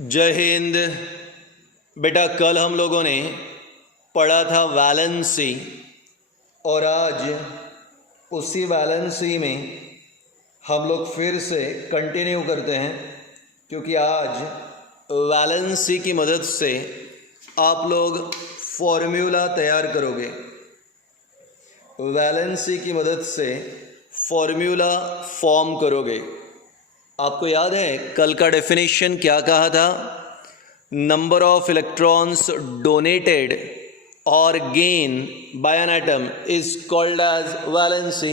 जय हिंद। बेटा, कल हम लोगों ने पढ़ा था वैलेंसी और आज उसी वैलेंसी में हम लोग फिर से कंटिन्यू करते हैं, क्योंकि आज वैलेंसी की मदद से आप लोग फॉर्मूला तैयार करोगे। वैलेंसी की मदद से फॉर्मूला फॉर्म करोगे। आपको याद है कल का डेफिनेशन क्या कहा था? नंबर ऑफ इलेक्ट्रॉन्स डोनेटेड और gain by an atom is called as valency.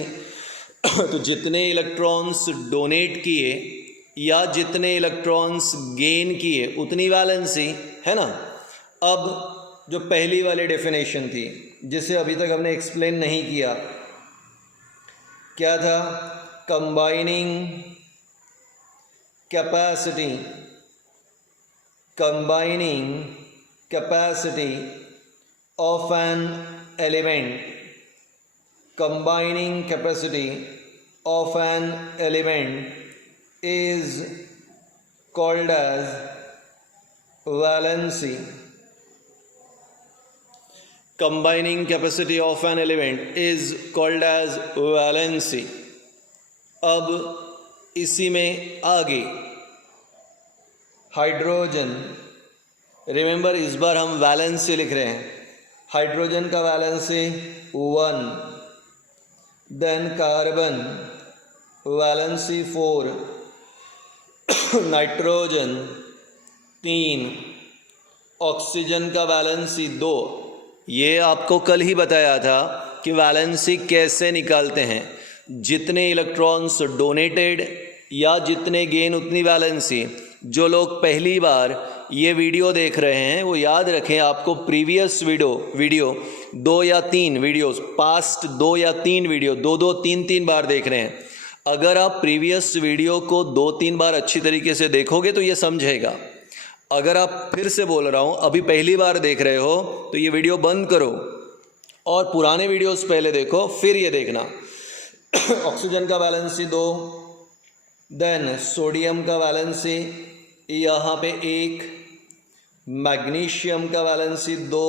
तो जितने इलेक्ट्रॉन्स डोनेट किए या जितने इलेक्ट्रॉन्स गेन किए उतनी वैलेंसी है ना। अब जो पहली वाली डेफिनेशन थी जिसे अभी तक हमने एक्सप्लेन नहीं किया, क्या था? Combining capacity of an element is called as valency. Combining capacity of an element is called as valency. अब इसी में आगे हाइड्रोजन, रिमेंबर इस बार हम वैलेंसी लिख रहे हैं। हाइड्रोजन का valency 1, then carbon valency 4, nitrogen 3, oxygen का वैलेंसी 2। ये आपको कल ही बताया था कि वैलेंसी कैसे निकालते हैं। जितने इलेक्ट्रॉन्स डोनेटेड या जितने गेन उतनी वैलेंसी। जो लोग पहली बार ये वीडियो देख रहे हैं वो याद रखें, आपको प्रीवियस वीडियो 2 या 3 वीडियोस, पास्ट 2 या 3 वीडियो 2-2, 3-3 बार देख रहे हैं। अगर आप प्रीवियस वीडियो को 2-3 बार अच्छी तरीके से देखोगे तो ये समझेगा। अगर आप फिर से बोल रहा हूँ, अभी पहली बार देख रहे हो तो ये वीडियो बंद करो और पुराने वीडियोस पहले देखो, फिर ये देखना। ऑक्सीजन का वैलेंसी 2, देन सोडियम का वैलेंसी यहाँ पे 1, मैग्नीशियम का वैलेंसी 2,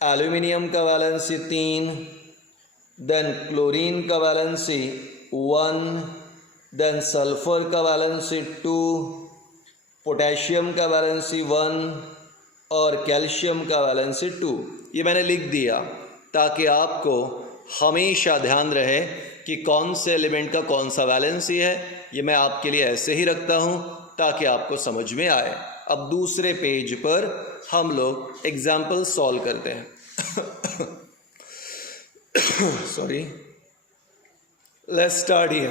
एल्यूमिनियम का वैलेंसी 3, देन क्लोरीन का वैलेंसी 1, देन सल्फर का वैलेंसी 2, पोटेशियम का वैलेंसी 1 और कैल्शियम का वैलेंसी 2। ये मैंने लिख दिया ताकि आपको हमेशा ध्यान रहे कि कौन से एलिमेंट का कौन सा वैलेंसी है। ये मैं आपके लिए ऐसे ही रखता हूँ ताकि आपको समझ में आए। अब दूसरे पेज पर हम लोग एग्जाम्पल सॉल्व करते हैं। Sorry, let's start here.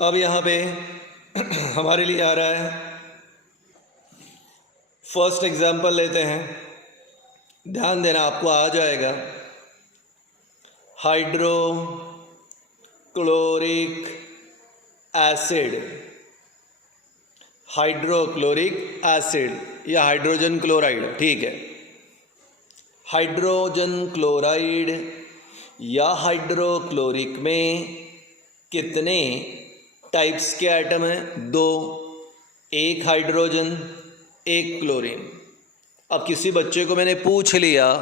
अब यहाँ पे हमारे लिए आ रहा है, फर्स्ट एग्जाम्पल लेते हैं। ध्यान देना, आपको आ जाएगा। हाइड्रोक्लोरिक एसिड, हाइड्रोक्लोरिक एसिड या हाइड्रोजन क्लोराइड, ठीक है। हाइड्रोजन क्लोराइड या हाइड्रोक्लोरिक में कितने टाइप्स के एटम हैं? 2, एक हाइड्रोजन, एक क्लोरीन। अब किसी बच्चे को मैंने पूछ लिया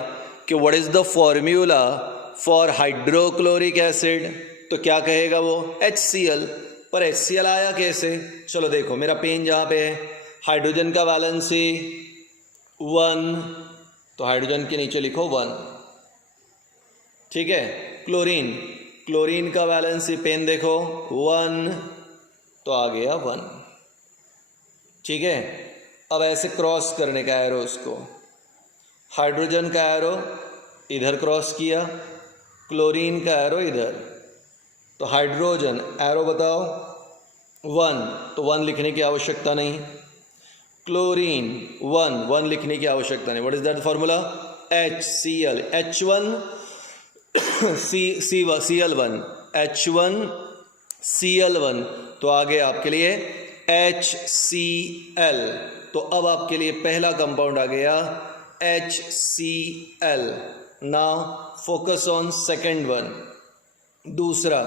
कि what is the formula for hydrochloric acid, तो क्या कहेगा वो? HCl। पर HCl आया कैसे? चलो देखो, मेरा पेन जहाँ पे है, हाइड्रोजन का वैलेंसी 1, तो हाइड्रोजन के नीचे लिखो 1, ठीक है। क्लोरीन का वैलेंसी पेन देखो 1, तो आ गया 1, ठीक है। अब ऐसे क्रॉस करने का एरो, उसको हाइड्रोजन का एरो इधर क्रॉस किया, क्लोरीन का एरो इधर, तो हाइड्रोजन एरो बताओ 1, तो 1 लिखने की आवश्यकता नहीं। क्लोरीन 1 लिखने की आवश्यकता नहीं। What is that formula? HCl, H1 Cl1, H1Cl1, तो आगे आपके लिए HCl। तो अब आपके लिए पहला कंपाउंड आ गया HCl। Now focus on second one. दूसरा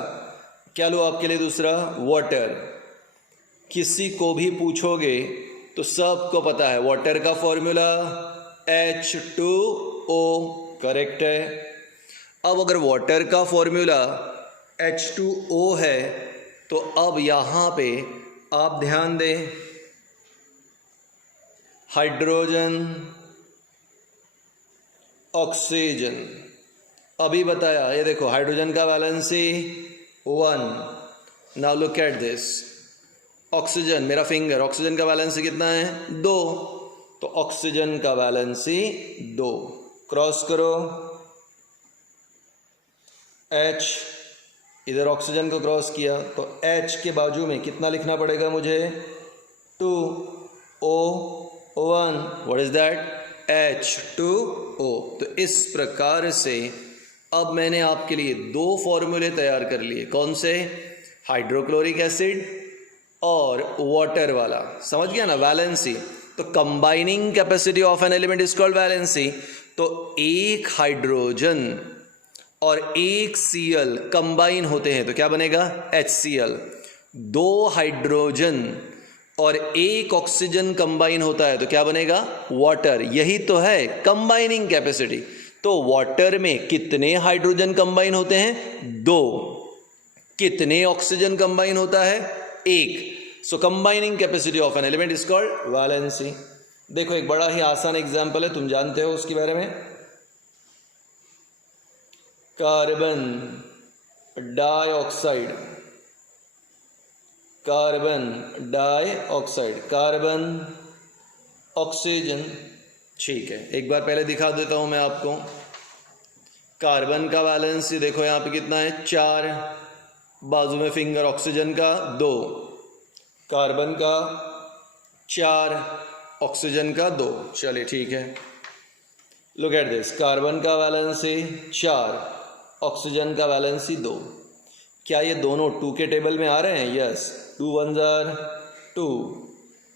क्या लो आपके लिए दूसरा, वाटर। किसी को भी पूछोगे तो सबको पता है वाटर का फॉर्मूला H2O, करेक्ट है। अब अगर वाटर का फॉर्मूला H2O है तो अब यहाँ पे आप ध्यान दें, हाइड्रोजन, ऑक्सीजन, अभी बताया, ये देखो हाइड्रोजन का valency 1। Now look at this, oxygen, मेरा फिंगर, ऑक्सीजन का वैलेंसी कितना है 2, तो ऑक्सीजन का वैलेंसी 2, क्रॉस करो H, इधर ऑक्सीजन को क्रॉस किया तो H के बाजू में कितना लिखना पड़ेगा मुझे 2O1, what is that, H2O। तो इस प्रकार से अब मैंने आपके लिए 2 फॉर्मूले तैयार कर लिए, कौन से, हाइड्रोक्लोरिक एसिड और वाटर वाला, समझ गया ना, वैलेंसी। तो combining capacity of an element is called valency. तो एक हाइड्रोजन और एक Cl कंबाइन होते हैं तो क्या बनेगा HCl। 2 हाइड्रोजन और एक ऑक्सीजन कंबाइन होता है तो क्या बनेगा वाटर। यही तो है कंबाइनिंग कैपेसिटी। तो वाटर में कितने हाइड्रोजन कंबाइन होते हैं 2, कितने ऑक्सीजन कंबाइन होता है 1। So combining capacity of an element is called valency. देखो एक बड़ा ही आसान एग्जांपल है, तुम जानते हो उसके बारे में, carbon dioxide, carbon dioxide, carbon oxygen, ठीक है। एक बार पहले दिखा देता हूं मैं आपको, कार्बन का वैलेंसी देखो यहां पे कितना है 4, बाजू में फिंगर, ऑक्सीजन का 2, कार्बन का 4, ऑक्सीजन का 2, चलिए ठीक है। लुक एट दिस, कार्बन का वैलेंसी 4, ऑक्सीजन का वैलेंसी 2। क्या ये दोनों 2 के टेबल में आ रहे हैं, यस, 2 1 जार 2,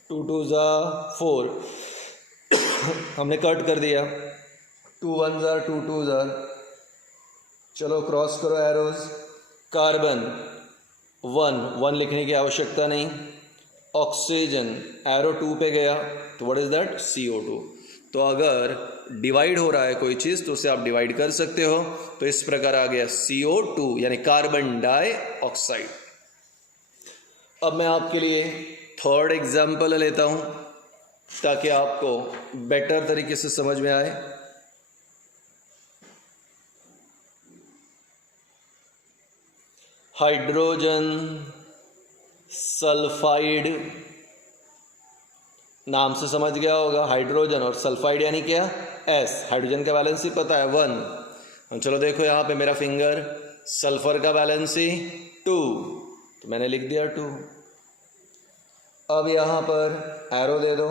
2 2 जार 4, हमने कट कर दिया, 2 1 जार 2 2 जार, चलो क्रॉस करो एरोज, कार्बन 1 लिखने की आवश्यकता नहीं, ऑक्सीजन एरो 2 पे गया तो व्हाट इज दैट CO2। तो अगर डिवाइड हो रहा है कोई चीज़ तो उसे आप डिवाइड कर सकते हो, तो इस प्रकार आ गया CO2 यानी कार्बन डाइऑक्साइड। अब मैं आपके लिए 3rd एग्जाम्पल लेता हूं ताकि आपको बेटर तरीके से समझ में आए। हाइड्रोजन सल्फाइड, नाम से समझ गया होगा, हाइड्रोजन और सल्फाइड यानी क्या S। हाइड्रोजन का वैलेंसी पता है 1, चलो देखो यहाँ पे मेरा फिंगर, सल्फर का वैलेंसी 2, तो मैंने लिख दिया 2। अब यहाँ पर एरो दे दो,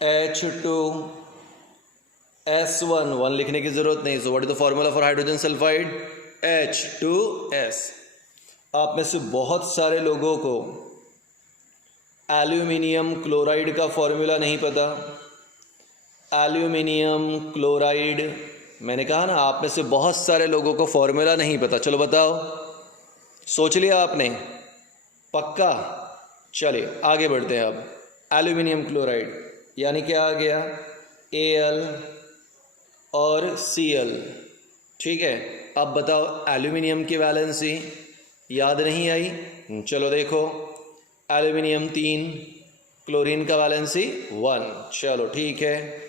H2S1, 1 लिखने की जरूरत नहीं। So what is the formula for hydrogen sulphide, H2S। आप में से बहुत सारे लोगों को एल्यूमिनियम क्लोराइड का फॉर्मूला नहीं पता। एल्यूमिनियम क्लोराइड, मैंने कहा ना आप में से बहुत सारे लोगों को फॉर्मूला नहीं पता। चलो बताओ, सोच लिया आपने, पक्का? चलिए आगे बढ़ते हैं। अब एल्यूमिनियम क्लोराइड यानी क्या आ गया, Al और Cl, ठीक है। अब बताओ एल्यूमिनियम की वैलेंसी याद नहीं आई? चलो देखो, एल्यूमिनियम 3, क्लोरीन का वैलेंसी 1, चलो ठीक है।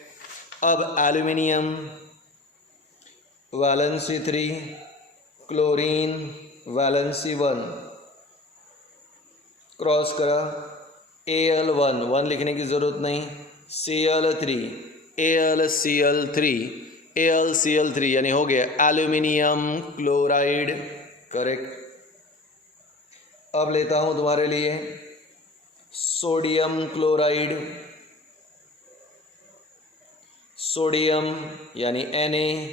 अब aluminium valency 3, chlorine valency 1, cross करा, Al1 लिखने की ज़रूरत नहीं, Cl3, AlCl3 यानी हो गया एल्यूमिनियम क्लोराइड, करेक्ट। अब लेता हूं तुम्हारे लिए सोडियम क्लोराइड, सोडियम यानी Na,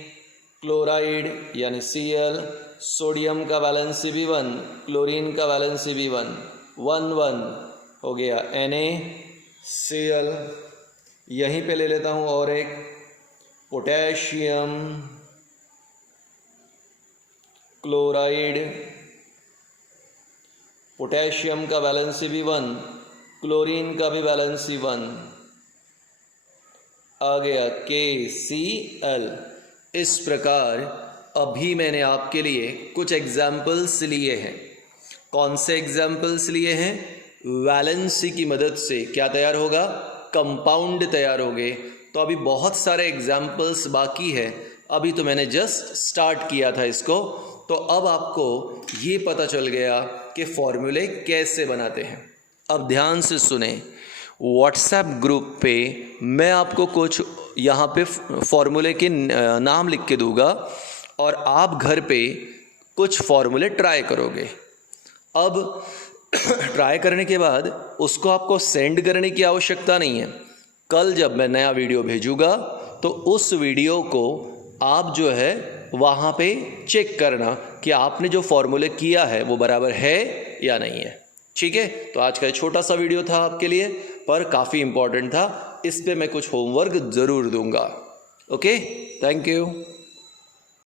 क्लोराइड यानी Cl। सोडियम का वैलेंसी भी 1, क्लोरीन का वैलेंसी भी 1, 1 1 हो गया NaCl। यहीं पे ले लेता हूं और एक पोटेशियम क्लोराइड, पोटेशियम का वैलेंसी भी 1, क्लोरीन का भी वैलेंसी 1, आ गया KCl। इस प्रकार अभी मैंने आपके लिए कुछ एग्जाम्पल्स लिए हैं। कौन से एग्जाम्पल्स लिए हैं? वैलेंसी की मदद से क्या तैयार होगा? कंपाउंड तैयार होंगे। तो अभी बहुत सारे एग्जाम्पल्स बाकी है, अभी तो मैंने जस्ट स्टार्ट किया था इसको। तो अब आपको ये पता चल गया कि फॉर्मूले कैसे बनाते हैं। अब ध्यान से सुने, व्हाट्सएप ग्रुप पे मैं आपको कुछ यहाँ पे फॉर्मूले के नाम लिख के दूंगा और आप घर पे कुछ फॉर्मूले ट्राई करोगे। अब ट्राई करने के बाद उसको आपको सेंड करने की आवश्यकता नहीं है। कल जब मैं नया वीडियो भेजूँगा तो उस वीडियो को आप जो है वहाँ पे चेक करना कि आपने जो फॉर्मूले किया है वो बराबर है या नहीं है। ठीक है, तो आज का छोटा सा वीडियो था आपके लिए, पर काफ़ी इम्पोर्टेंट था। इस पे मैं कुछ होमवर्क ज़रूर दूंगा। Okay, thank you.